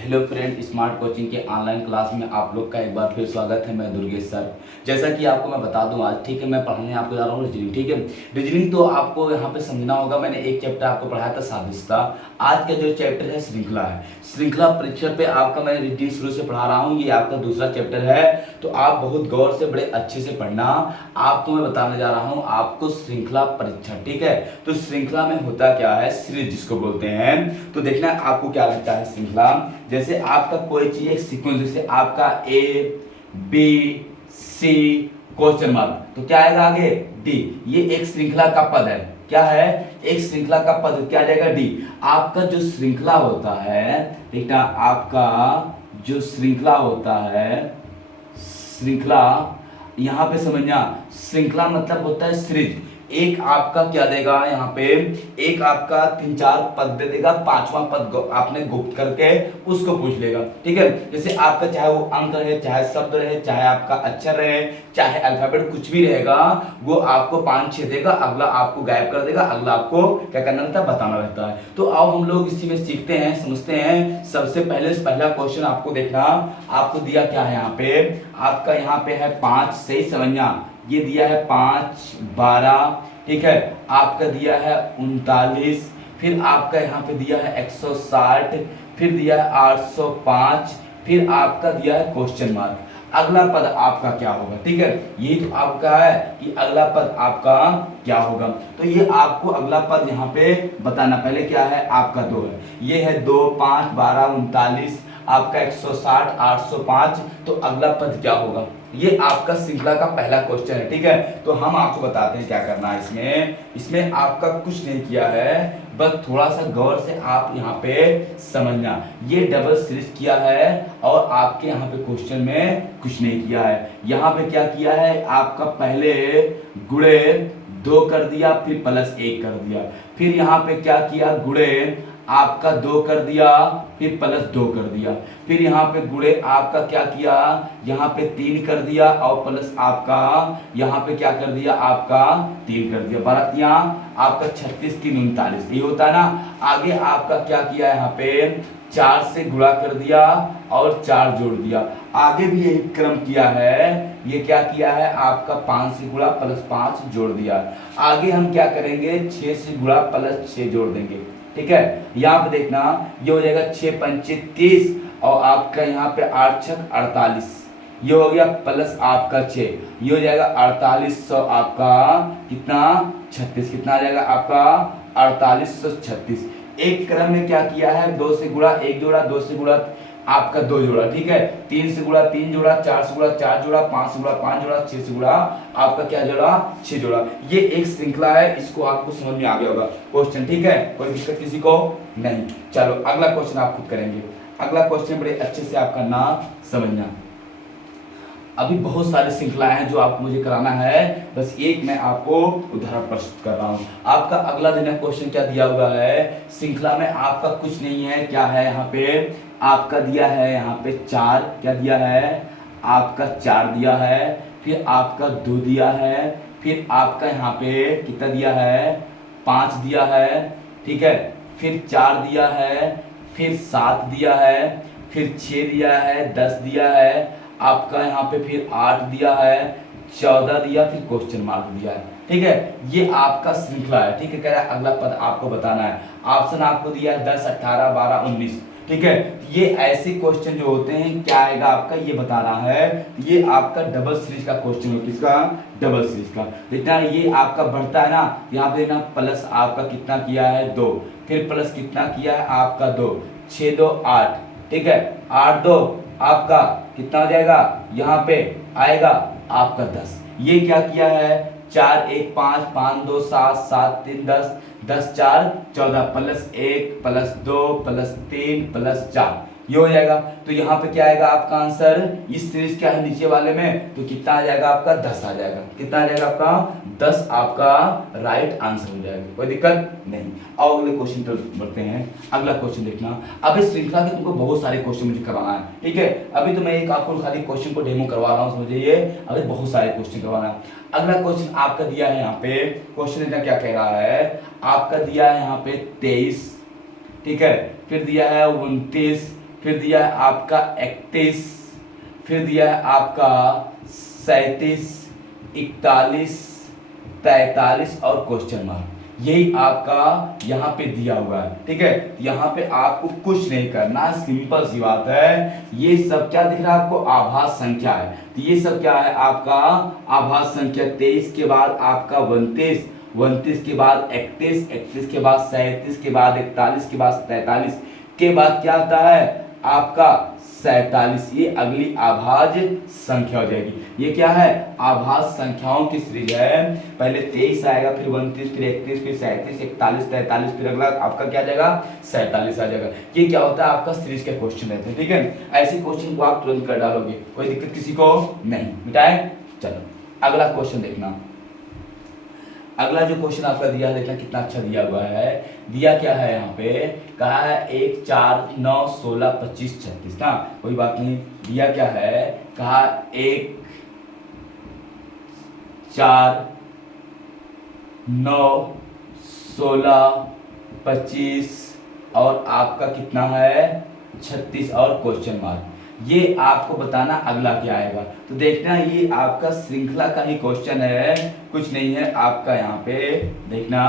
Hello friend, smart coaching के online class में आप लोग का एक बार फिर स्वागत है। मैं दुर्गेश सर। जैसा कि आपको मैं बता दूं, आज ठीक है मैं पढ़ाने आपको जा रहा हूँ रीजनिंग। ठीक है, रीजनिंग तो आपको यहाँ पे समझना होगा। मैंने एक चैप्टर आपको पढ़ाया था सादृश्यता। आज का जो चैप्टर है श्रृंखला है। श्रृंखला परीक्षा पे आपका मैं रीजनिंग शुरू से पढ़ा रहा हूँ। ये आपका दूसरा चैप्टर है, तो आप बहुत गौर से बड़े अच्छे से पढ़ना। आपको मैं बताने जा रहा हूँ आपको श्रृंखला परीक्षा। ठीक है, तो श्रृंखला में होता क्या है, सीरीज जिसको बोलते हैं। तो देखना आपको क्या लगता है श्रृंखला। जैसे आपका कोई चीज एक सीक्वेंस, जैसे आपका A B C question mark, तो क्या आएगा आगे डी। ये एक श्रृंखला का पद है। क्या है, एक श्रृंखला का पद, क्या आ जाएगा डी। आपका जो श्रृंखला होता है, देखना आपका जो श्रृंखला होता है, श्रृंखला यहां पे समझना, श्रृंखला मतलब होता है सीरीज। एक आपका क्या देगा यहाँ पे, एक आपका 3-4 पद दे देगा, पांचवा पद आपने गुप्त करके उसको पूछ लेगा। ठीक है, जैसे आपका चाहे वो अंक रहे, चाहे शब्द रहे, चाहे आपका अक्षर रहे, चाहे अल्फाबेट, कुछ भी रहेगा, वो आपको 5-6 देगा, अगला आपको गायब कर देगा, अगला आपको क्या करना रहता है, बताना रहता है। तो आओ हम लोग इसी में सीखते हैं, समझते हैं। सबसे पहले पहला क्वेश्चन आपको देखना, आपको दिया क्या है यहाँ पे, आपका यहाँ पे है 5, सही समझना। ये दिया है 5 12, ठीक है, आपका दिया है 39, फिर आपका यहाँ पे दिया है 160, फिर दिया है 805, फिर आपका दिया है क्वेश्चन मार्क। अगला पद आपका क्या होगा, ठीक है, यही तो आपका है कि अगला पद आपका क्या होगा। तो ये आपको अगला पद यहाँ पे बताना। पहले क्या है, आपका 2 है, ये है 2 5 12 39, आपका 160 805, तो अगला पद क्या होगा। ये आपका श्रृंखला का पहला क्वेश्चन है। ठीक है, तो हम आपको बताते हैं क्या करना है इसमें। इसमें आपका कुछ नहीं किया है, बस थोड़ा सा गौर से आप यहाँ पे समझना। ये डबल सीरीज किया है और आपके यहाँ पे क्वेश्चन में कुछ नहीं किया है। यहाँ पे क्या किया है, आपका पहले गुणे 2 कर दिया, फिर +1 कर दिया, फिर यहाँ पे क्या किया, गुणे आपका 2 कर दिया, फिर +2 कर दिया, फिर यहाँ पे गुणे आपका क्या किया, यहाँ पे 3 कर दिया, और प्लस आपका यहाँ पे क्या कर दिया, आपका 3 कर दिया। 12 आपका 36 3 39, ये होता है ना। आगे आपका क्या किया, यहाँ पे 4 से गुणा कर दिया और 4 जोड़ दिया। आगे भी यही क्रम किया है। ये क्या किया है, आपका 5 से गुणा +5 जोड़ दिया। आगे हम क्या करेंगे, 6 से गुणा +6 जोड़ देंगे। ठीक है, यहाँ पे देखना, ये हो जाएगा 6 पंचे 30, और आपका यहाँ पे 8 छक 48, ये हो गया प्लस आपका 6, ये हो जाएगा 4800, आपका कितना 36, कितना आ जाएगा आपका 4836। एक क्रम में क्या किया है, 2 से गुणा 1 जोड़ा, 2 से गुणा आपका 2 जोड़ा, ठीक है, 3 से गुणा 3 जोड़ा, 4 से गुणा 4 जोड़ा, 5 से गुणा 5 जोड़ा, 6 से गुणा आपका क्या जोड़ा, 6 जोड़ा। ये एक श्रृंखला है, इसको आपको समझ में आ गया होगा क्वेश्चन। ठीक है, कोई दिक्कत किसी को नहीं। चलो अगला क्वेश्चन आप खुद करेंगे। अगला क्वेश्चन बड़े अच्छे से आप करना, समझना। अभी बहुत सारी श्रृंखलाएं हैं जो आपको मुझे कराना है, बस एक मैं आपको उदाहरण प्रस्तुत कर रहा हूं। आपका अगला दिन क्वेश्चन क्या दिया हुआ है, श्रृंखला में आपका कुछ नहीं है, क्या है यहाँ पे, आपका दिया है यहाँ पे 4, क्या दिया है, आपका 4 दिया है, फिर आपका 2 दिया है, फिर आपका यहाँ पे कितना दिया है, 5 दिया है, ठीक है, फिर 4 दिया है, फिर 7 दिया है, फिर 6 दिया है, 10 दिया है, आपका यहाँ पे फिर 8 दिया है, 14 दिया, फिर क्वेश्चन मार्क दिया है। ठीक है, ये आपका श्रृंखला है। ठीक है, कह रहा है अगला पद आपको बताना है। ऑप्शन आपको दिया है 10 18 12 19। ठीक है, ये ऐसे क्वेश्चन जो होते हैं, क्या आएगा आपका, ये बताना है। ये आपका डबल सीरीज का क्वेश्चन है, किसका, डबल सीरीज का। देखना ये आपका बढ़ता है ना, यहाँ पे देखना प्लस आपका कितना किया है 2, फिर प्लस कितना किया है आपका 2, 6 2 8, ठीक है, 8 2 आपका कितना हो जाएगा, यहाँ पे आएगा आपका 10। ये क्या किया है, 4 1 5 5 2 7 7 3 10 10 4 14, +1 +2 +3 +4, ये हो जाएगा। तो यहाँ पे क्या आएगा आपका आंसर, इस सीरीज क्या है नीचे वाले में, तो कितना आ जाएगा आपका 10 आ जाएगा। कितना आ जाएगा आपका 10, आपका राइट आंसर हो जाएगा, कोई दिक्कत नहीं। और अगले क्वेश्चन पर बढ़ते हैं। अगला क्वेश्चन देखना, अब इस श्रृंखला के तुमको बहुत सारे क्वेश्चन मुझे करवाना है। ठीक है, अभी तो मैं एक आपको खाली क्वेश्चन को डेमो करवा रहा हूँ, समझिए, अभी बहुत सारे क्वेश्चन करवाना है। अगला क्वेश्चन आपका दिया है यहाँ पे, क्वेश्चन क्या कह रहा है, आपका दिया है यहाँ पे 23, ठीक है, फिर दिया है 29, फिर दिया है आपका 31, फिर दिया है आपका 37, 41, 43 और क्वेश्चन मार्क। यही आपका यहाँ पे दिया हुआ है, ठीक है। यहाँ पे आपको कुछ नहीं करना, सिंपल सी बात है। ये सब क्या दिख रहा है आपको, आभास संख्या है। तो ये सब क्या है आपका आभास संख्या। 23 के बाद आपका 29, 29 के बाद 31, 31 के बाद 37 के बाद 41 के बाद 43 के बाद क्या आता है आपका 47। ये अगली आभाज्य संख्या हो जाएगी। ये क्या है आभाज्य संख्याओं की सीरीज है। पहले 23 आएगा, फिर 29, फिर 31, फिर 37, 41, 43, फिर अगला आपका क्या आ जाएगा 47 आ जाएगा। ये क्या होता है आपका सीरीज के क्वेश्चन रहते हैं, ठीक है। ऐसे क्वेश्चन को आप तुरंत कर डालोगे, कोई दिक्कत किसी को नहीं। मिटाए, चलो अगला क्वेश्चन देखना। अगला जो क्वेश्चन आपका दिया है देखना कितना अच्छा दिया हुआ है। दिया क्या है यहाँ पे, कहा है 1, 4, 9, 16, 25, 36 ना, कोई बात नहीं। दिया क्या है, कहा 1, 4, 9, 16, 25 और आपका कितना है 36 और क्वेश्चन मार्क। ये आपको बताना अगला क्या आएगा। तो देखना ये आपका श्रृंखला का ही क्वेश्चन है, कुछ नहीं है आपका। यहाँ पे देखना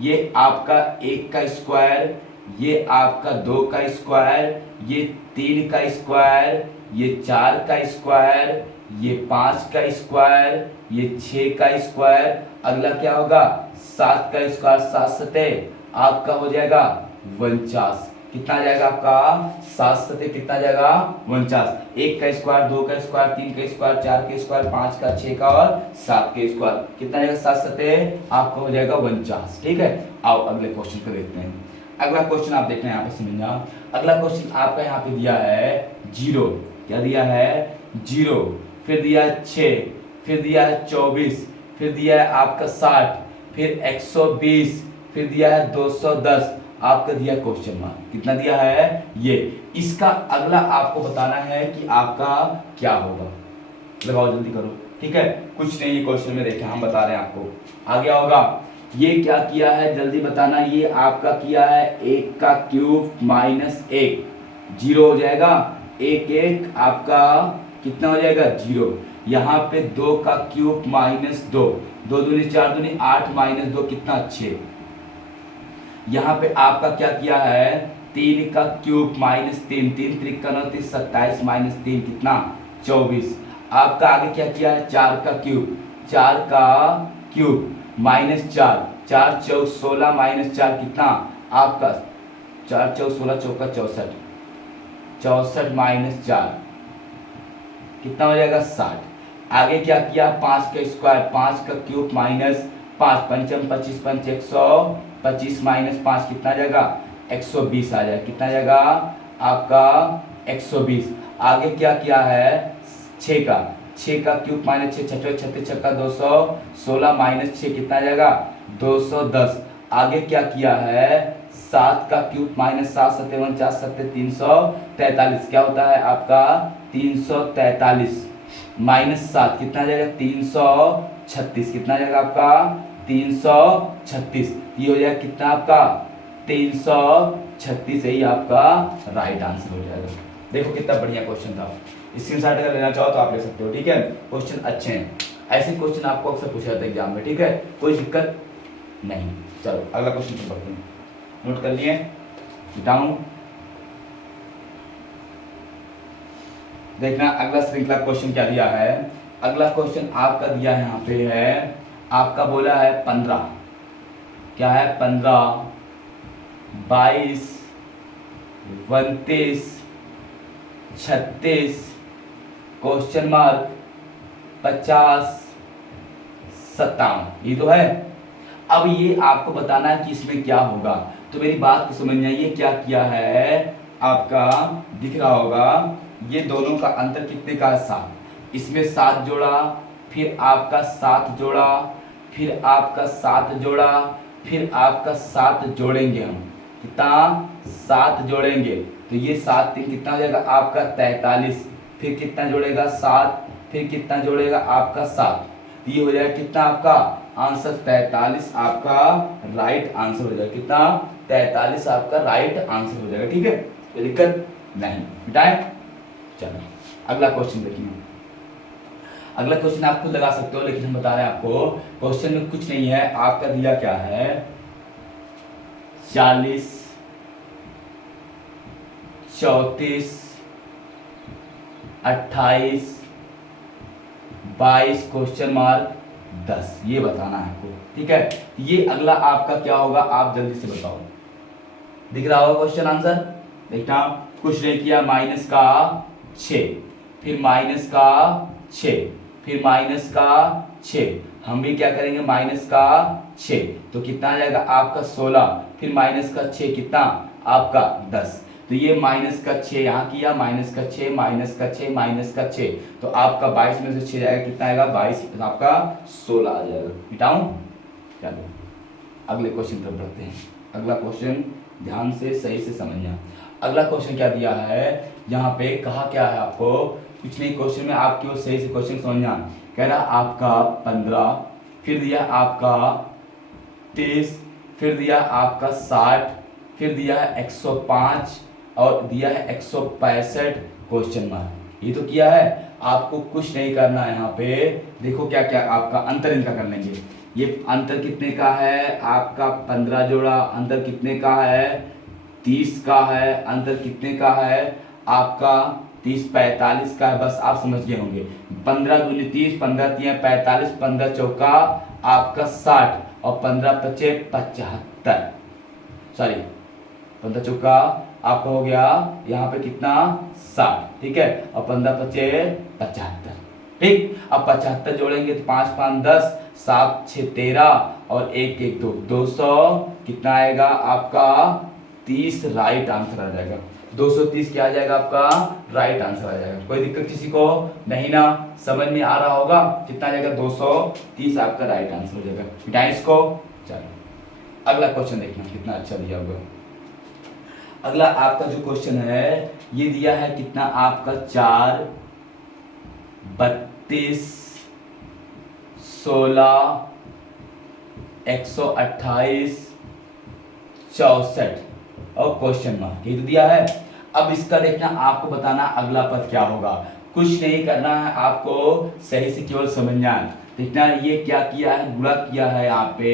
ये आपका 1 का स्क्वायर, ये आपका 2 का स्क्वायर, ये 3 का स्क्वायर, ये 4 का स्क्वायर, ये 5 का स्क्वायर, ये 6 का स्क्वायर। अगला क्या होगा 7 का स्क्वायर, 7 सते आपका हो जाएगा 49। कितना जाएगा आपका 7 सते कितना जाएगा 49। 1 का स्क्वायर, 2 का स्क्वायर, 3 का स्क्वायर, 4 का स्क्वायर, 5 का, 6 का और 7 के स्क्वायर। कितना जाएगा 7 सते आपका हो जाएगा 49, ठीक है। आओ अगले क्वेश्चन को देखते हैं। अगला क्वेश्चन आप देखना यहाँ पे समझना। अगला क्वेश्चन आपका यहाँ पे दिया है 0। क्या दिया है 0, फिर दिया है 6, फिर दिया है 24, फिर दिया है आपका 60, फिर 120, फिर दिया है 210, आपका दिया क्वेश्चन मार्क। कितना दिया है ये। इसका अगला आपको बताना है कि आपका क्या होगा। लगाओ जल्दी करो, ठीक है। कुछ नहीं ये क्वेश्चन में देखें हम बता रहे हैं आपको। आ गया होगा। ये क्या किया है जल्दी बताना। ये आपका किया है 1 का क्यूब माइनस 1, 0 हो जाएगा। 1 1 आपका कितना हो जाएगा 0। यहाँ पे 2 का क्यूब माइनस 2, 2 दूनी 4 दूनी 8 माइनस 2 कितना 6। यहाँ पे आपका क्या किया है 3 का क्यूब माइनस 3, 3 त्रिक 27 माइनस 3 कितना 24। आपका आगे क्या किया है 4 का क्यूब, 4 का क्यूब माइनस 4, 4 चौक 16 माइनस 4 कितना आपका 4 चौक 16 चौका 64, 64 माइनस 4 कितना हो जाएगा 60। आगे क्या किया 5 का स्क्वायर, 5 का क्यूब माइनस 5, पंचम 25 पंच 125 माइनस 5 कितना आ जाएगा 120 आ जाएगा। कितना आ जाएगा आपका 120। आगे क्या किया है 6 का क्यूब माइनस 6, 6 36 छक्का 216 माइनस 6 कितना आ जाएगा 210। आगे क्या किया है 7 का क्यूब माइनस 7 7 49 7 343 क्या होता है आपका 343 माइनस 7 कितना आ जाएगा 336। कितना आ जाएगा आपका 336। ये हो जाएगा कितना आपका 336। यही आपका राइट आंसर हो जाएगा। देखो कितना बढ़िया क्वेश्चन था। स्क्रीनशॉट अगर लेना चाहो तो आप ले सकते हो, ठीक है। क्वेश्चन अच्छे हैं, ऐसे क्वेश्चन आपको अक्सर पूछा जाता है एग्जाम में, ठीक है, कोई दिक्कत नहीं। चलो अगला क्वेश्चन पढ़ते हैं। नोट कर लिए डाउन। देखना अगला श्रृंखला क्वेश्चन क्या दिया है। अगला क्वेश्चन आपका दिया है यहाँ पे है आपका बोला है 15। क्या है 15, 22, 29, 36 क्वेश्चन मार्क 50, 57। ये तो है। अब ये आपको बताना है कि इसमें क्या होगा। तो मेरी बात को समझना, ये क्या किया है आपका दिख रहा होगा। ये दोनों का अंतर कितने का है 7। इसमें 7 जोड़ा, फिर आपका 7 जोड़ा, फिर आपका 7 जोड़ा, फिर आपका 7 जोड़ेंगे हम। कितना 7 जोड़ेंगे तो ये 7 3 कितना हो जाएगा आपका 43। फिर कितना जोड़ेगा 7, फिर कितना जोड़ेगा आपका 7। ये हो जाएगा कितना आपका आंसर 43 आपका राइट आंसर हो जाएगा। कितना 43 आपका राइट आंसर हो जाएगा, ठीक है। कोई दिक्कत नहीं। मिटाएं। चलो अगला क्वेश्चन देखिए। अगला क्वेश्चन आप खुद लगा सकते हो, लेकिन हम बता रहे हैं आपको क्वेश्चन में कुछ नहीं है। आपका दिया क्या है, 40, 34, 28, 22 क्वेश्चन मार्क 10, ये बताना है आपको। ठीक है, ये अगला आपका क्या होगा, आप जल्दी से बताओ। दिख रहा होगा क्वेश्चन आंसर, देखना। कुछ नहीं किया, माइनस का 6, फिर माइनस का 6, फिर माइनस का 6, हम भी क्या करेंगे, माइनस का 6, तो कितना आ जाएगा आपका 16, फिर माइनस का 6 कितना आपका 10, तो ये माइनस का 6 यहाँ किया, माइनस का 6, माइनस का 6, माइनस का 6, तो आपका 22 में से 6 जाएगा, कितना आएगा 22, आपका 16 आ जाएगा। मिटाऊं। चलो अगले क्वेश्चन पर बढ़ते हैं। अगला क्वेश्चन ध्यान से सही से समझना। अगला क्वेश्चन क्या दिया है, यहाँ पे कहा क्या है आपको, कुछ नहीं, क्वेश्चन में आपकी वो सही से क्वेश्चन समझना। कह रहा आपका 15, फिर दिया आपका 30, फिर दिया आपका 60, फिर दिया है 105 और दिया है 165 क्वेश्चन मार्क। ये तो किया है, आपको कुछ नहीं करना है। यहाँ पे देखो क्या क्या आपका अंतर इनका कर लेंगे। ये अंतर कितने का है आपका 15 जोड़ा, अंतर कितने का है 30 का है, अंतर कितने का है आपका 30 45 का है। बस आप समझ गए होंगे। 15 दूनी 30, 15 तिया 45, 15 चौका आपका 60 और 15 पचे 75, सॉरी 15 चौका आपका हो गया यहाँ पे कितना 60, ठीक है, और 15 पचे 75। ठीक, अब 75 जोड़ेंगे तो 5 5 10, 7 6 13 और 1 1 2, 200 कितना आएगा आपका 30 राइट आंसर आ जाएगा। 230 क्या आ जाएगा आपका राइट आंसर आ जाएगा। कोई दिक्कत किसी को नहीं ना, समझ में आ रहा होगा। कितना आ जाएगा 230 आपका राइट आंसर हो जाएगा। मिटाएं इसको। चलो अगला क्वेश्चन देखना कितना अच्छा दिया होगा। अगला आपका जो क्वेश्चन है ये दिया है कितना आपका 4 32 16 128 64 और क्वेश्चन मार्क, ये तो दिया है। अब इसका देखना, आपको बताना अगला पद क्या होगा। कुछ नहीं करना है आपको, सही से केवल समझना है। देखना ये क्या किया है, गुणा किया है यहाँ पे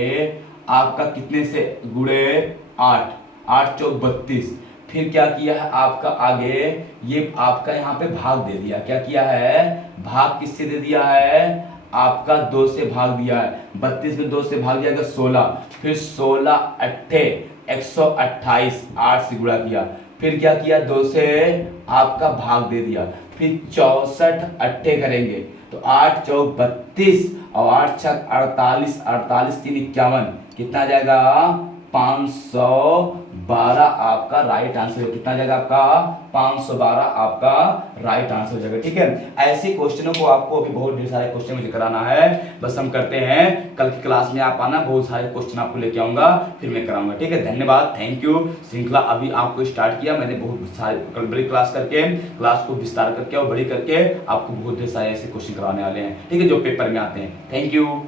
आपका कितने से गुणे 8, 8 चौक 32, फिर क्या किया है आपका आगे ये आपका यहाँ पे भाग दे दिया। क्या किया है, भाग किससे दे दिया है आपका 2 से भाग दिया है। 32 में 2 से भाग दिया 16, फिर 16 अट्ठे 128, 8 से गुणा किया, फिर क्या किया 2 से आपका भाग दे दिया, फिर 64 अट्ठे करेंगे तो 8 चौक 32 और 8 छक 48, 48 3 51, कितना आ जाएगा 512 आपका राइट आंसर है। कितना जाएगा आपका 512 आपका राइट आंसर हो जाएगा। ठीक है, ऐसे क्वेश्चनों को आपको अभी बहुत ढेर सारे क्वेश्चन मुझे कराना है। बस हम करते हैं, कल की क्लास में आप आना, बहुत सारे क्वेश्चन आपको लेके आऊंगा, फिर मैं कराऊंगा। ठीक है, धन्यवाद, थैंक यू। श्रृंखला अभी आपको स्टार्ट किया मैंने, बहुत सारे कल बड़ी क्लास करके, क्लास को विस्तार करके और बड़ी करके आपको बहुत ढेर सारे ऐसे क्वेश्चन कराने वाले हैं। ठीक है, जो पेपर में आते हैं। Thank you.